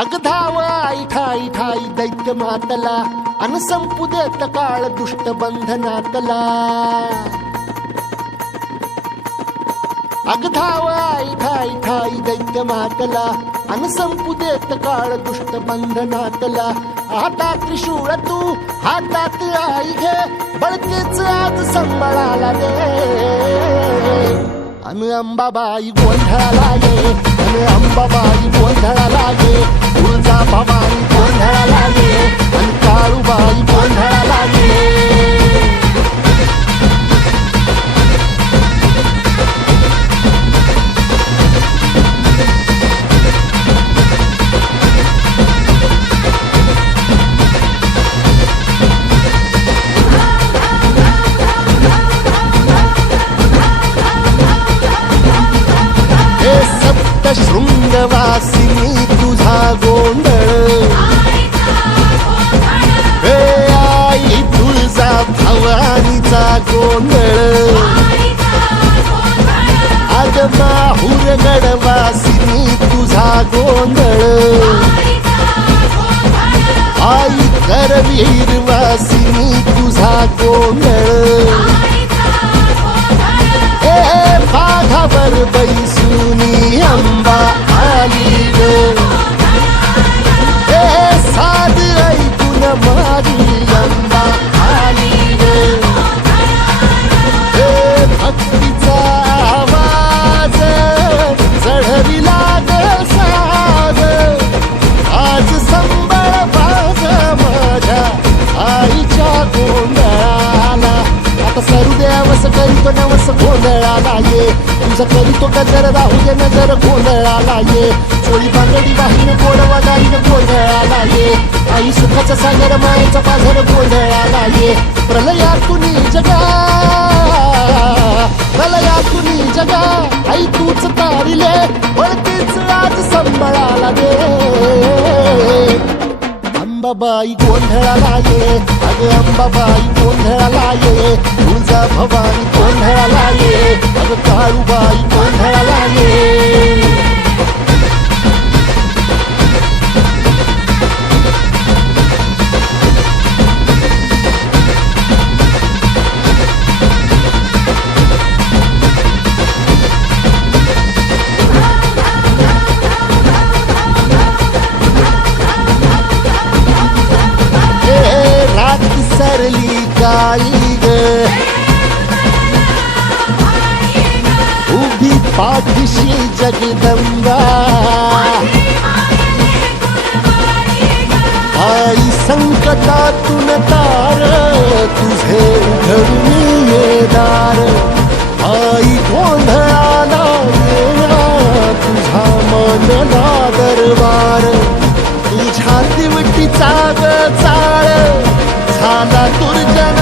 अग धाव आई ठाई ठाई दैत्य मातला अन संपू देत काळ दुष्ट बंधनातला. अग धाव आई ठाई ठाई दैत्य मातला अन संपू देत काळ दुष्ट बंधनातला. हातात त्रिशूळ तू हातात आई घे बळकेच आज संबळाला दे. अन अंबाबाई गोंधळाला ये अन अंबाबाई गोंधळाला ये. तुळजा भवानी गोंधळाला ये अन काळूबाई गोंधळाला ये. शृंगवासिनी तुझा गोंधळ हे आई तुळजा भवानीचा गोंधळ. आज माहुरगडवासिनी तुझा गोंधळ आई करवीरवासिनी तुझा गोंधळ. ए माघावर बैसुनी अंबा आली ग. ए साध ऐकून माझी अंबा आली ग. ए भक्तीचा आवाज चढविला ग साज. आज संबळ बाज माझ्या आईच्या गोंधळाला. आता सरुदेवस करीतो नवस गोंधळाला ये. तुझं करीतो गजर राहू दे नजर गोंधळाला ये. चोळी बांगडी वाहीन गोडवा गाईन गोंधळाला ये. आई सुखाचा सागर मायेचा पाझर गोंधळाला ये. प्रलयातुनी जगा प्रलयातुनी जगा आई तूच तारिले वळतीच आज संबळाला दे. अंबाबाई गोंधळाला ये अग अंबाबाई गोंधळाला ये. तुळजा भवानी गोंधळाला ये अग काळूबाई गोंधळाला ये. सरली काळी ग उभी पाठीशी जगदंबा. आई संकटातून तार तुझे उघडून ये दार. आई गोंधळाला येणार तुझा मनला दरबार. तुझ्या दिवटीचा ग चाळ झाला दुर्जन